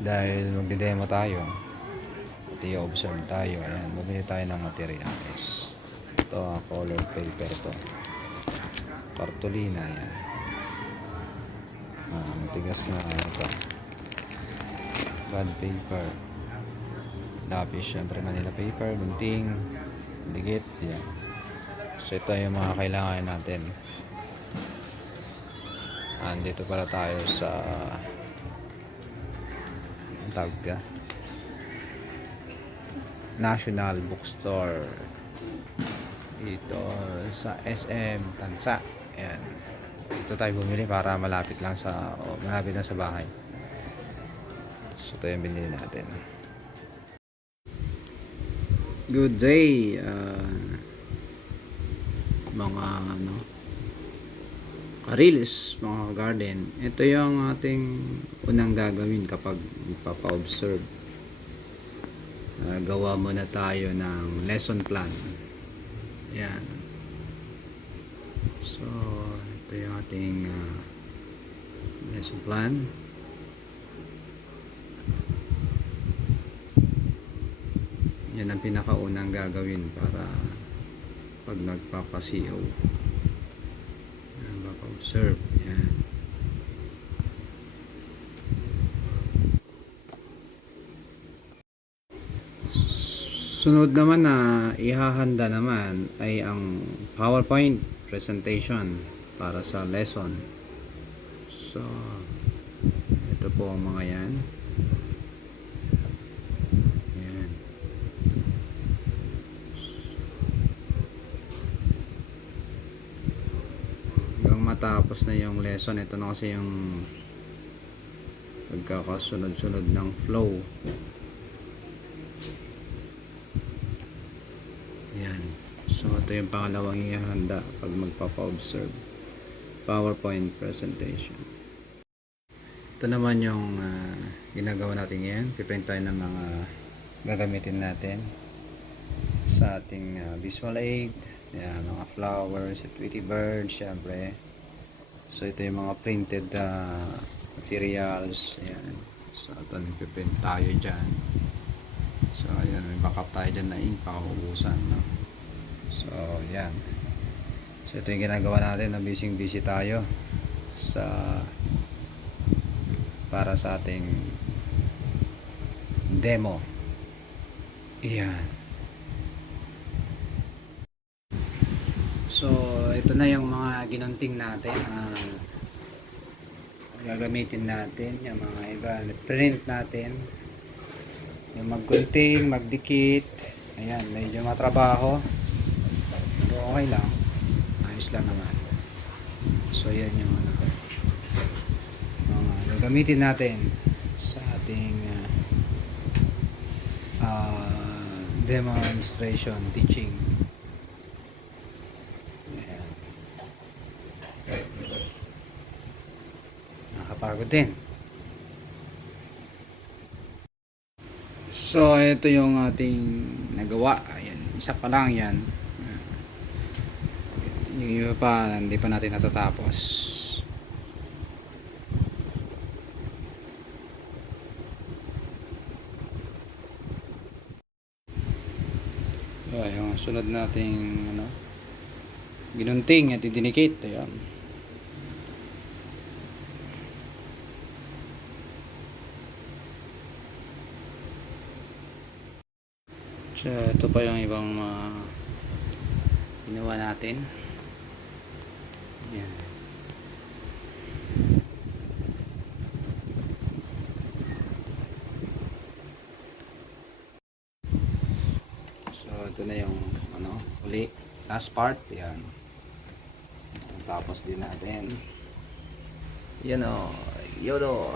dahil magde-demo tayo at i-observe tayo. Ayan, bumili tayo ng materials. Ito, color paper to, cartolina. Yan, matigas na ito, bond paper, lapis, syempre Manila paper, gunting, digit. Yan. So ito yung mga kailangan natin. Andito pala tayo sa ang tawag ka, National Bookstore dito sa SM Tansa. Ayan, dito tayo bumili para malapit lang malapit lang sa bahay. So ito yung binili natin. Good day, mga karilis, mga garden. Ito yung ating unang gagawin kapag magpapa-observe. Gawa muna tayo ng lesson plan. Yan. So ito yung ating lesson plan. Yan ang pinakaunang gagawin para pag nagpapa-CO, magpapa-observe. Yan. Sunod naman na ihahanda naman ay ang PowerPoint presentation para sa lesson. So ito po ang mga yan. Yan. Hanggang matapos na yung lesson, ito na kasi yung pagkakasunod-sunod ng flow. Yan. So ito yung pangalawang ihahanda pag magpapa-observe, PowerPoint presentation. Ito naman yung ginagawa natin ngayon. Piprint tayo ng mga gagamitin natin sa ating visual aid. Yan, mga flowers, Tweety bird, syempre. So ito yung mga printed materials. Yan. So ito, nagpiprint tayo dyan. So ayan, may backup tayo dyan na ink, pakaubusan, no? So yan. So ito yung ginagawa natin, na busy tayo para sa ating demo. Yan. So ito na yung mga ginunting natin, gagamitin natin yung mga iba, print natin, yung maggunting, magdikit. Ayan, medyo matrabaho pero okay lang, ayos lang naman. So yan yung mga gagamitin natin sa ating demonstration, teaching. Ayan. Nakakapagod din. So ito yung ating nagawa. Ayan, isa pa lang yan. Yung iba pa hindi pa natin natatapos. So yung sunod nating ginunting at idinikit. Ayan. So ito pa yung ibang ginawa natin. Yan. So ito na yung uli, last part. Yan. Tapos din natin. Yan o. Yodo.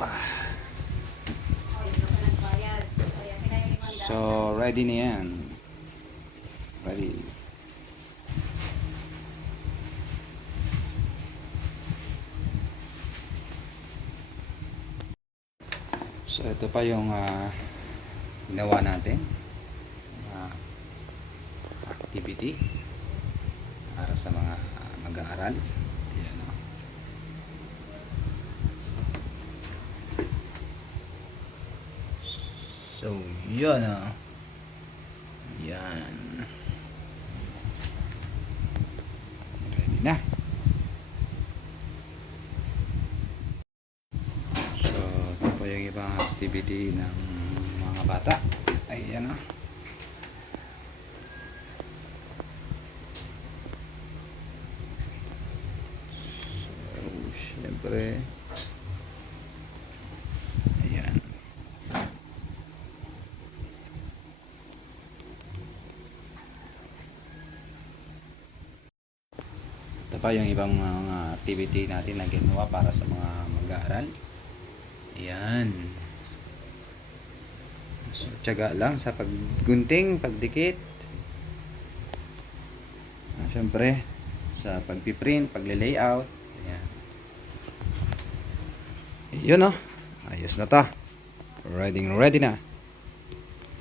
So ready na yan. Ready. So ito pa yung ginawa natin, activity para sa mga mag-aaral. Ayan, o. So, ito pa yung ginawa natin, activity para sa mga mag-aaral. Ayan, o. So, ito pa yung ginawa natin, activity para sa mga mag-aaral. Ayan, o. So, ito pa yung ginawa natin, activity para sa mga mag-aaral. Ayan, o. So, ito pa yung ginawa natin, activity para sa mga mag-aaral. Ayan, o. So, ito pa yung ginawa natin, activity para sa mga mag-aaral. Ayan, o. So, yun yan. Ready na. So, ito po yung ibang activity ng mga bata. Ayan So, syempre. Ayan. Ito pa yung ibang mga activity natin na ginawa para sa mga mag-aaral. Ayan. So, tiyaga lang sa paggunting, pagdikit. Siyempre, sa pagpiprint, pagle-layout. Ayan. Yun Ayos na to. Ready na.